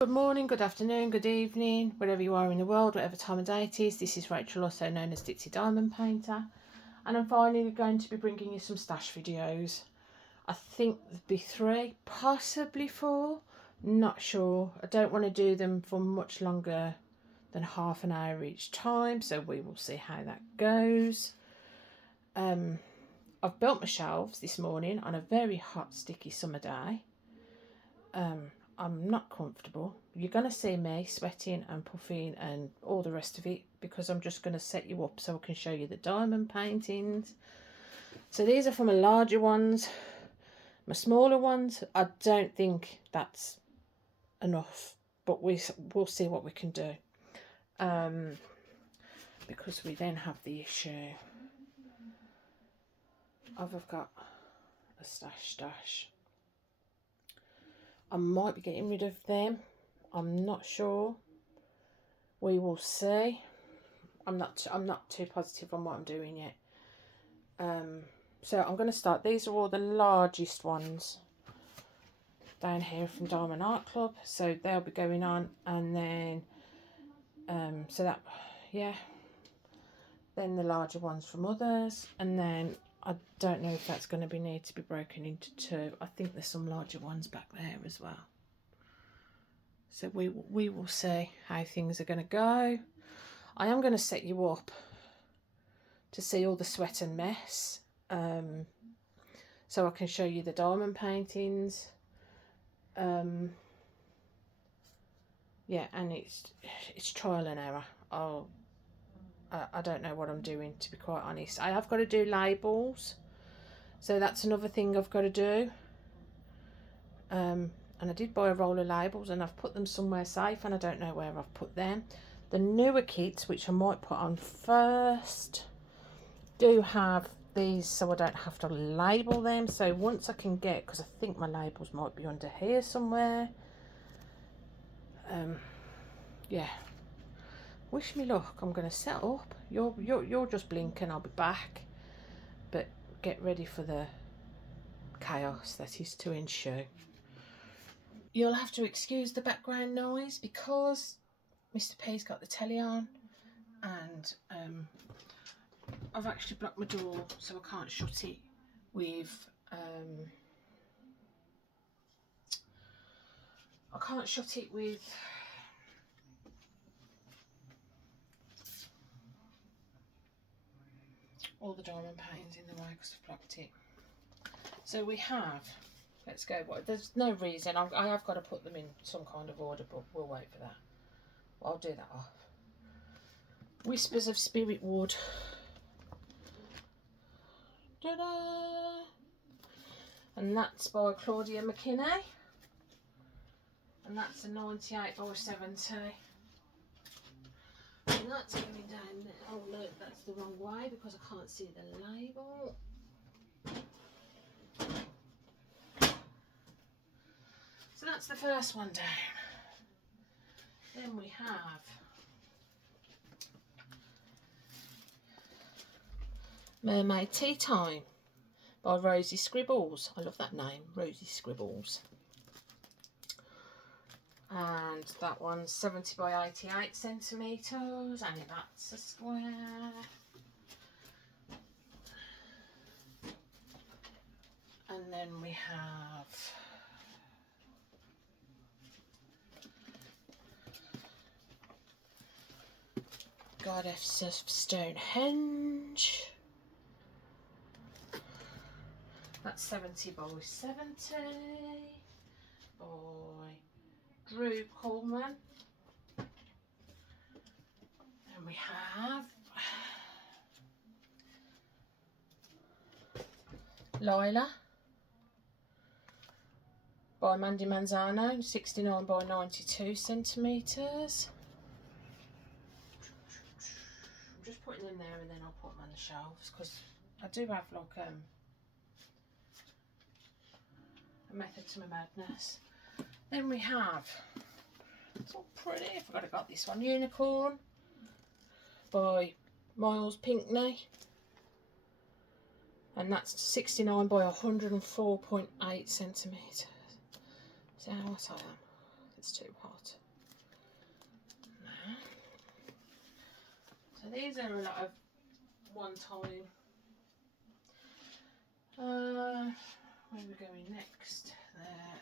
Good morning, good afternoon, good evening, wherever you are in the world, whatever time of day it is. This is Rachel, also known as Dixie Diamond Painter, and I'm finally going to be bringing you some stash videos. I think there'll be 3, possibly 4, not sure. I don't want to do them for much longer than half an hour each time, so we will see how that goes. I've built my shelves this morning on a very hot, sticky summer day. I'm not comfortable. You're going to see me sweating and puffing and all the rest of it because I'm just going to set you up so I can show you the diamond paintings. So these are from my larger ones. My smaller ones, I don't think that's enough, but we'll see what we can do. Because we then have the issue of I've got a stash. I might be getting rid of them. I'm not sure. We will see. I'm not too positive on what I'm doing yet. So I'm going to start. These are all the largest ones down here from Diamond Art Club. So they'll be going on, and then so that, yeah. Then the larger ones from others, and then I don't know if that's going to need to be broken into 2. I think there's some larger ones back there as well. So we will see how things are going to go. I am going to set you up to see all the sweat and mess, so I can show you the diamond paintings. Yeah, and it's trial and error. I don't know what I'm doing, to be quite honest. I have got to do labels, so that's another thing I've got to do. And I did buy a roll of labels, and I've put them somewhere safe, and I don't know where I've put them. The newer kits, which I might put on first, do have these, so I don't have to label them. So once I can get, because I think my labels might be under here somewhere. Yeah, wish me luck. I'm going to set up. You'll just blink and I'll be back, but get ready for the chaos that is to ensue. You'll have to excuse the background noise because Mr. P's got the telly on, and I've actually blocked my door so I can't shut it with all the diamond paintings in the way because I've blocked it. So we have, let's go. There's no reason. I have got to put them in some kind of order, but we'll wait for that. I'll do that off. Whispers of Spirit Wood. Ta-da! And that's by Claudia McKinney. And that's a 98 by 70. And that's going down there. Oh no, that's the wrong way because I can't see the label. So that's the first one down. Then we have Mermaid Tea Time by Rosie Scribbles. I love that name, Rosie Scribbles. And that one's 70 by 88 centimetres, and that's a square. And then we have Goddess of Stonehenge. That's 70 by 70 by Drew Coleman. And we have Lila by Mandy Manzano, 69 by 92 centimetres. I'm just putting them there and then I'll put them on the shelves because I do have like a method to my madness. Then we have, it's all pretty, I forgot I got this one, Unicorn by Miles Pinkney, and that's 69 by 104.8 centimetres. See how what I am? it's too hot. No. So these are a lot of one time. Where are we going next? There.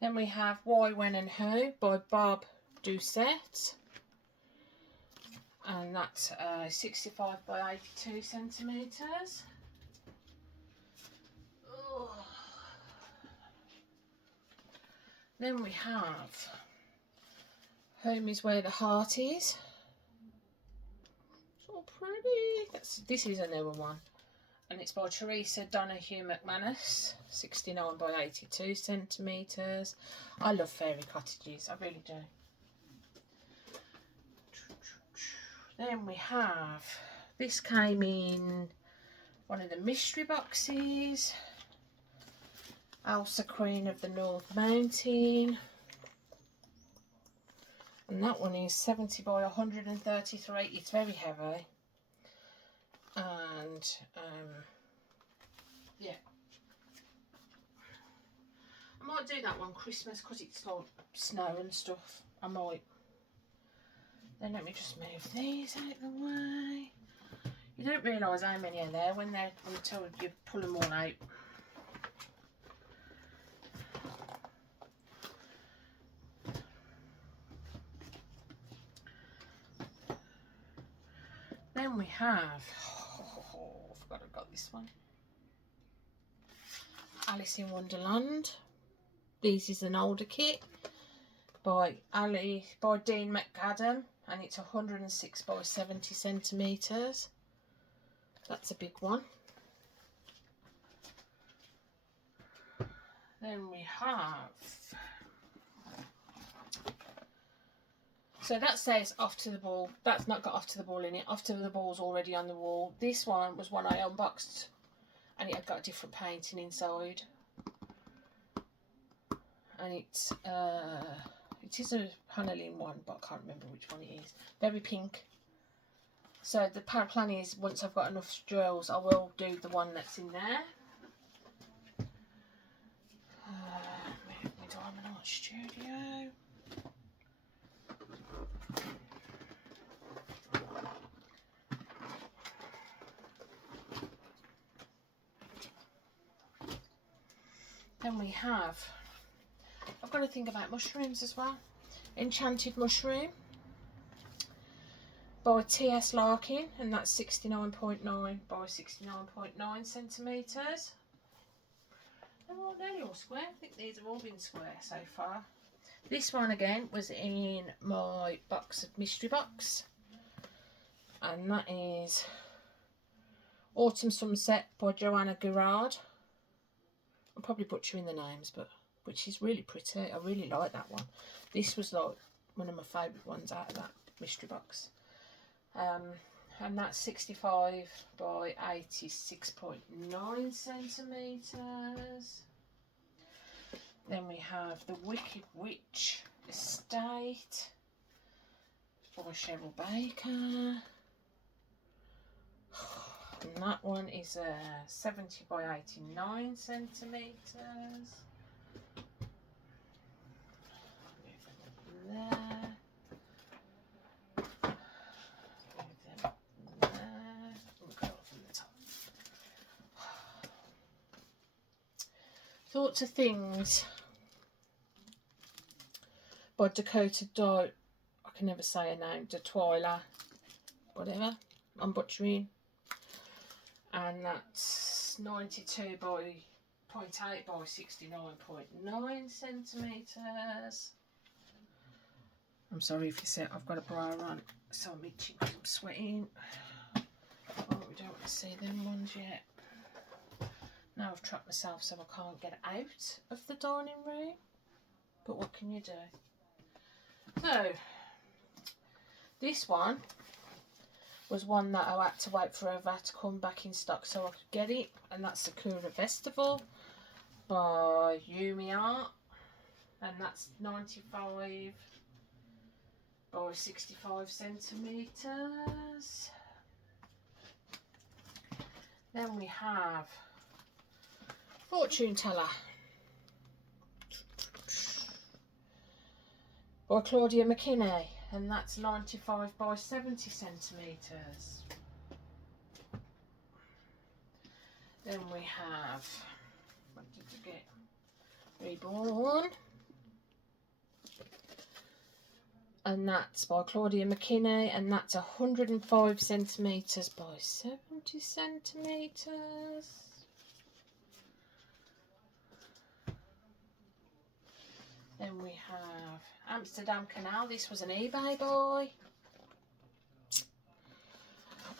Then we have Why, When and Who by Bob Doucette. And that's 65 by 82 centimetres. Then we have Home is Where the Heart Is. So pretty. This is a newer one. And it's by Teresa Donahue McManus, 69 by 82 centimetres. I love fairy cottages, I really do. Then we have, this came in one of the mystery boxes. Elsa, Queen of the North Mountain. And that one is 70 by 133. It's very heavy. And yeah, I might do that one Christmas because it's like snow and stuff. I might. Then let me just move these out of the way. You don't realise how many are there when they're until you pull them all out. Then we have, I forgot I got this one. Alice in Wonderland. This is an older kit by Dean McAdam, and it's 106 by 70 centimetres. That's a big one. Then we have, so that says Off to the Ball. That's not got Off to the Ball in it. Off to the Ball's already on the wall. This one was one I unboxed and it had got a different painting inside. And it is a Hannah-Lynn one, but I can't remember which one it is. Very pink. So the plan is, once I've got enough drills, I will do the one that's in there. My Diamond Art Studio. Then we have, I've got to think about mushrooms as well. Enchanted Mushroom by T.S. Larkin, and that's 69.9 by 69.9 centimetres. They're nearly all square. I think these have all been square so far. This one again was in my box of mystery box, and that is Autumn Sunset by Joanna Gerard. I'm probably butchering the names, but she's really pretty. I really like that one. This was like one of my favourite ones out of that mystery box. And that's 65 by 86.9 centimetres. Then we have The Wicked Witch Estate by Cheryl Baker. And that one is 70 by 89 centimetres. There. Thoughts of Things by Dakota I can never say her name. Twyla, whatever. I'm butchering. And that's 92 by 0.8 by 69.9 centimetres. I'm sorry if you see I've got a bra on, so I'm itching because I'm sweating. Oh, we don't want to see them ones yet. Now I've trapped myself so I can't get out of the dining room. But what can you do? So, this one was one that I had to wait forever to come back in stock so I could get it. And that's Sakura Festival by Yumi Art. And that's 95 by 65 centimetres. Then we have Fortune Teller by Claudia McKinney, and that's 95 by 70 centimetres. Then we have, what did we get? Reborn, and that's by Claudia McKinney, and that's 105 centimetres by 70 centimetres. Then we have Amsterdam Canal. This was an eBay buy,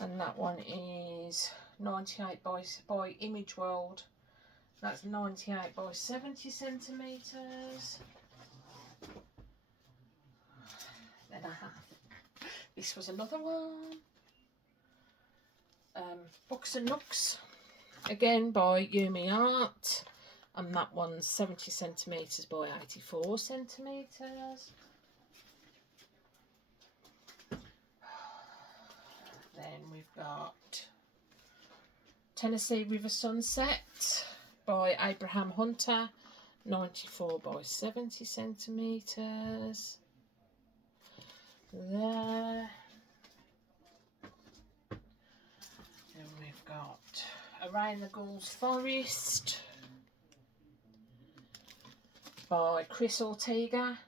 and that one is 98 by Image World. That's 98 by 70 centimetres. Then I have, this was another one, Books and Nooks, again by Yumi Art, and that one's 70 centimetres by 84 centimetres. Then we've got Tennessee River Sunset by Abraham Hunter, 94 by 70 centimetres. There. Then we've got Around the Ghoul's Forest by Chris Ortega,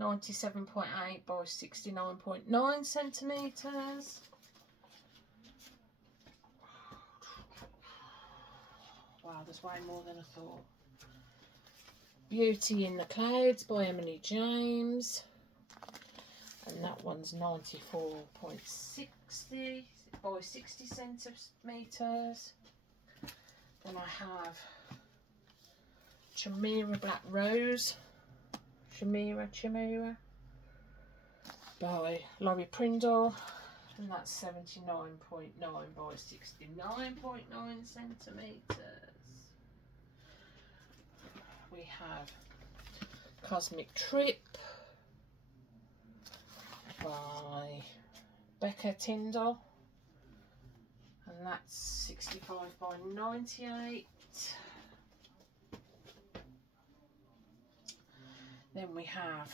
97.8 by 69.9 centimetres. Wow, there's way more than I thought. Beauty in the Clouds by Emily James, and that one's 94.60 by 60 centimetres. Then I have Chimera Black Rose, Chimera by Laurie Prindle, and that's 79.9 by 69.9 centimetres. We have Cosmic Trip by Becca Tyndall, and that's 65 by 98. Then we have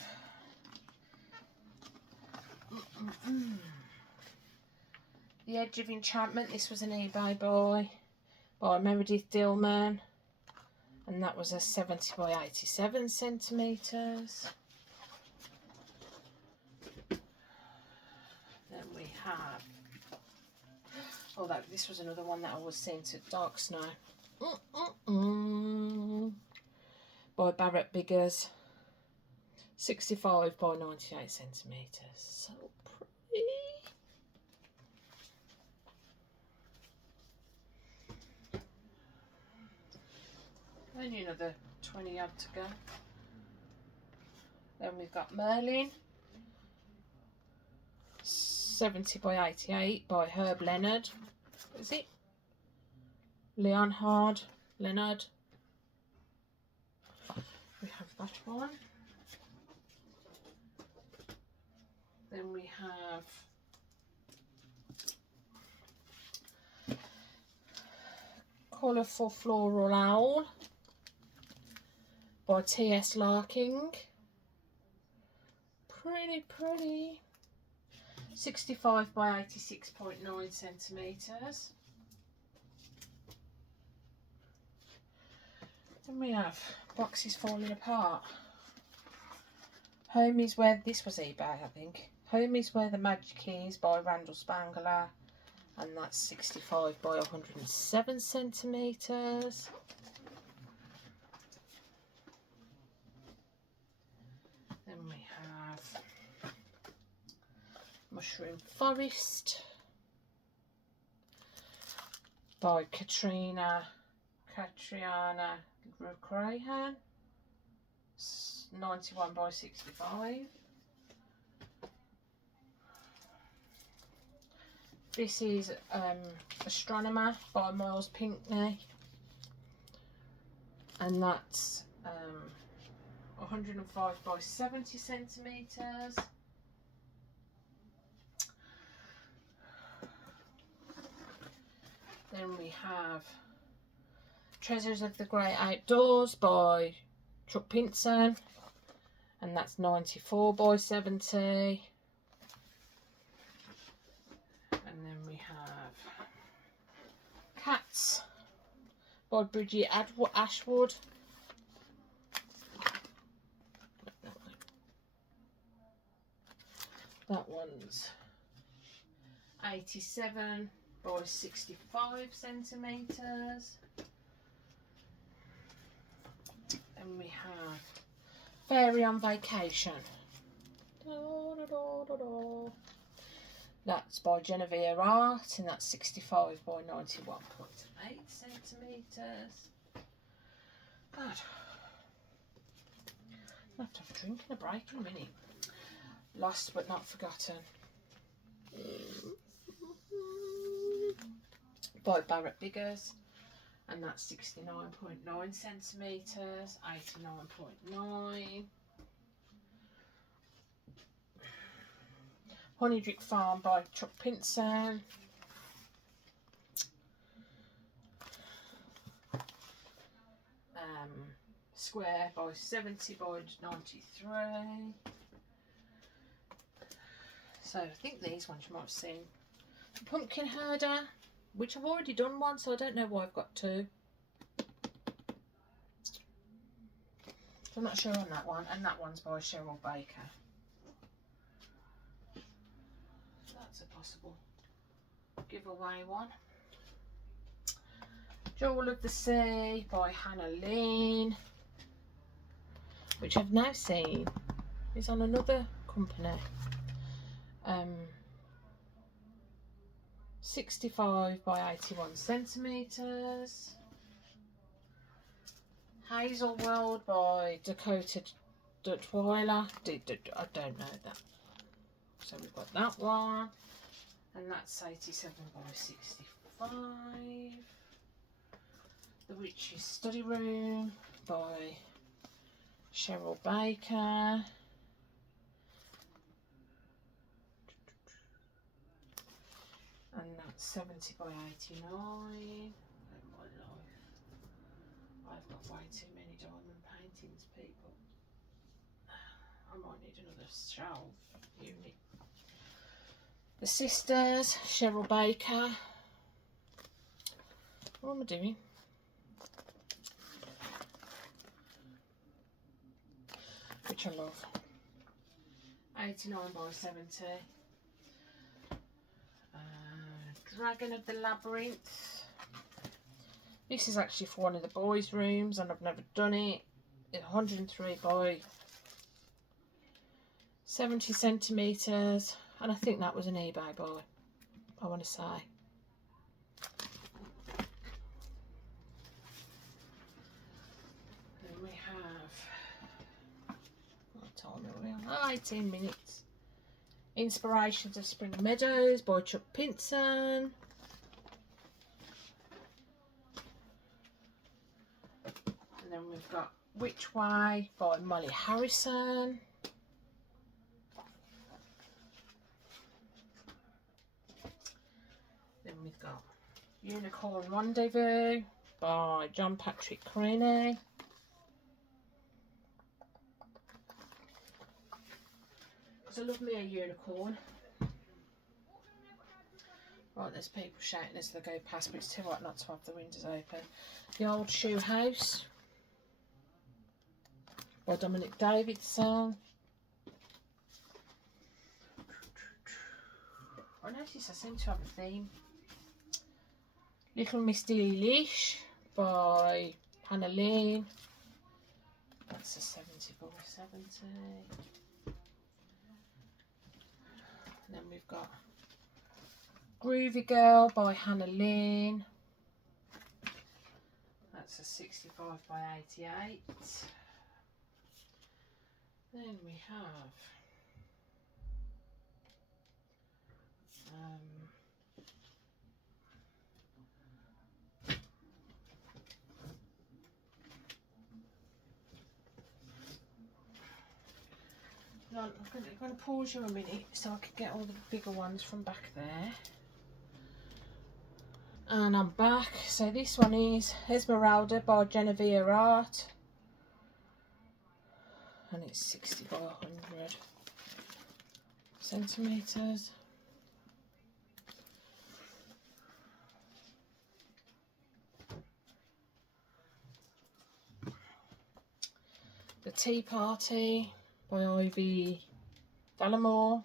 The Edge of Enchantment. This was an eBay buy by Meredith Dillman, and that was a 70 by 87 centimetres. Then we have, this was another one that I was sent at Dark Snow by Barrett Biggers, 65 by 98 centimetres. So pretty. Only another 20 odd to go. Then we've got Merlin, 70 by 88 by Herb Leonard. What is it? Leonhard Leonard. We have that one. Then we have Colourful Floral Owl by T.S. Larking. Pretty. 65 by 86.9 centimetres. Then we have Boxes Falling Apart. Home is Where, this was eBay I think. Home is Where the Magic Is by Randall Spangler, and that's 65 by 107 centimetres. Then we have Mushroom Forest by Catriona Crahan, 91 by 65. This is Astronomer by Miles Pinkney, and that's 105 by 70 centimetres. Then we have Treasures of the Great Outdoors by Chuck Pinson, and that's 94 by 70. And then we have Cats by Bridget Ashwood. That one's 87 by 65 centimetres. And we have Fairy on Vacation. That's by Genevieve Art, and that's 65 by 91.8 centimetres. God, I'll have to have a drink and a break in a minute. Lost but not forgotten by Barrett Biggers, and that's 69.9 centimetres, 89.9. Honeydrick Farm by Chuck Pinson. Square by 70 by 93. So I think these ones you might have seen. Pumpkin Herder, which I've already done one, so I don't know why I've got two. So I'm not sure on that one, and that one's by Cheryl Baker. So that's a possible giveaway one. Jewel of the Sea by Hannah Lean, which I've now seen is on another company. 65 by 81 centimetres. Hazel World by Dakota Dutweiler. I don't know that. So we've got that one, and that's 87 by 65. The Witch's Study Room by Cheryl Baker. And that's 70 by 89. Oh my life. I've got way too many diamond paintings, people. I might need another shelf unit. The Sisters, Cheryl Baker. What am I doing? Which I love. 89 by 70. Dragon of the Labyrinth. This is actually for one of the boys' rooms, and I've never done it. It's 103 by 70 centimetres, and I think that was an eBay buy, I want to say. Then we have, what time are we on? Oh, 18 minutes. Inspirations of Spring Meadows by Chuck Pinson. And then we've got Which Way by Molly Harrison. Then we've got Unicorn Rendezvous by John Patrick Creaney. I love me a unicorn. Right, there's people shouting as they go past, but it's too hot not to have the windows open. The Old Shoe House by Dominic Davidson. I notice I seem to have a theme. Little Miss Dilly Leash by Hannah Lean. That's a 70 by 70. And then we've got Groovy Girl by Hannah Lean. That's a 65 by 88. Then we have I'm going to pause you a minute so I can get all the bigger ones from back there. And I'm back. So this one is Esmeralda by Genevieve Art. And it's 60 by 100 centimetres. The Tea Party by Ivy Dallimore.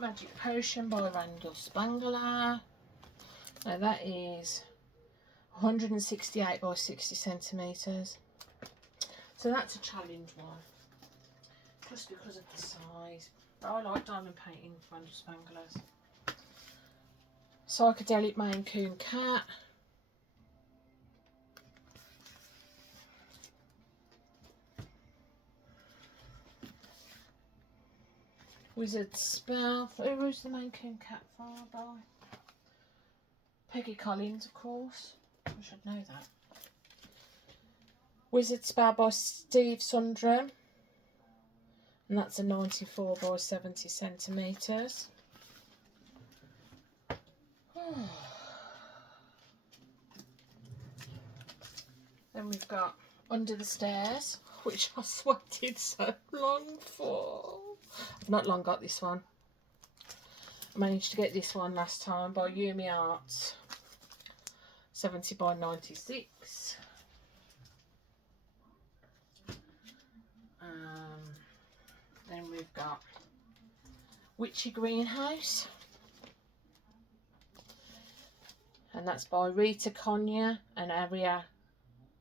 Magic Potion by Randall Spangler. Now that is 168 by 60 centimetres. So that's a challenge one. Just because of the size. But I like diamond painting Randall Spanglers. Psychedelic Maine Coon Cat. Wizard Spell. Who's the Maine Coon Cat for? By Peggy Collins, of course. I should know that. Wizard Spell by Steve Sundrum. And that's a 94 by 70 centimetres. Then we've got Under the Stairs, which I waited so long for. I've not long got this one. I managed to get this one last time by Yumi Arts. 70 by 96. Then we've got Witchy Greenhouse. And that's by Rita Konya and Aria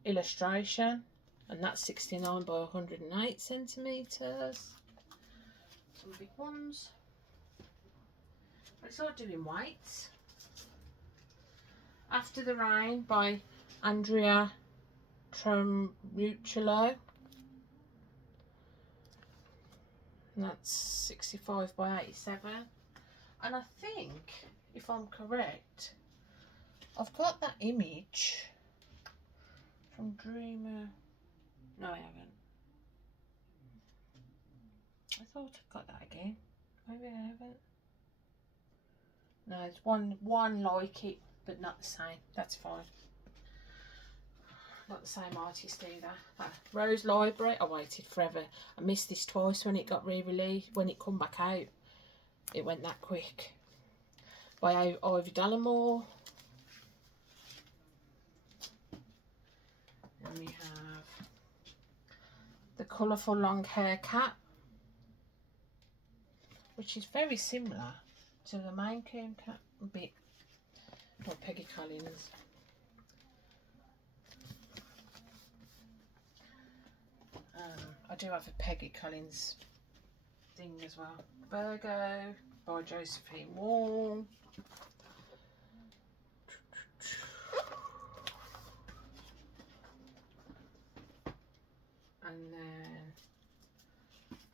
Illustration. And that's 69 by 108 centimetres. Some big ones. It's all doing whites. After the Rain by Andrea Tramucciolo. And that's 65 by 87. And I think, if I'm correct, I've got that image from Dreamer. No, I haven't. I thought I've got that again. Maybe I haven't. No, it's one like it, but not the same. That's fine. Not the same artist either. Rose Library. I waited forever. I missed this twice when it got re-released. When it come back out, it went that quick. By Ivy Dallimore. And we have The Colourful Long Hair Cat, which is very similar to the Maine Coon Cat a bit. Or Peggy Collins. I do have a Peggy Collins thing as well. Virgo by Josephine Wall. And then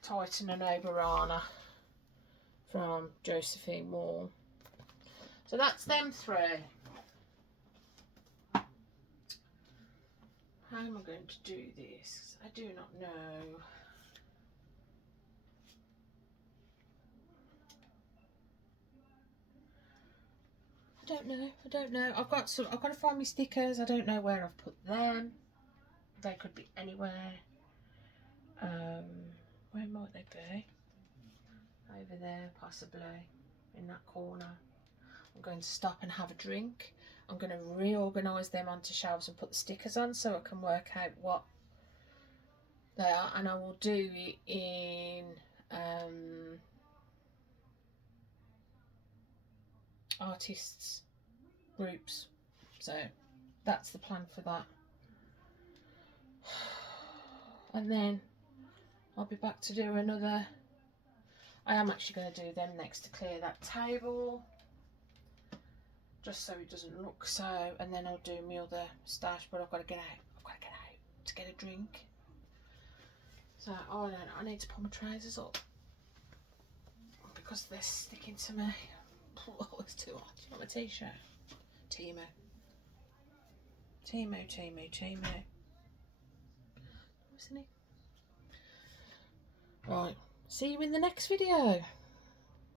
Titan and Oberana from Josephine Wall. So that's them three. How am I going to do this? I do not know. I don't know. I've got to find my stickers. I don't know where I've put them. They could be anywhere. Where might they be? Over there, possibly. In that corner. I'm going to stop and have a drink. I'm going to reorganise them onto shelves and put the stickers on so I can work out what they are. And I will do it in artists groups. So that's the plan for that. And then I'll be back to do another. I am actually going to do them next to clear that table, just so it doesn't look so. And then I'll do my other stash, but I've got to get out. I've got to get out to get a drink. So I need to pull my trousers up because they're sticking to me. Oh, it's too hot. You want my t-shirt? Timu. Isn't it? Right, see you in the next video.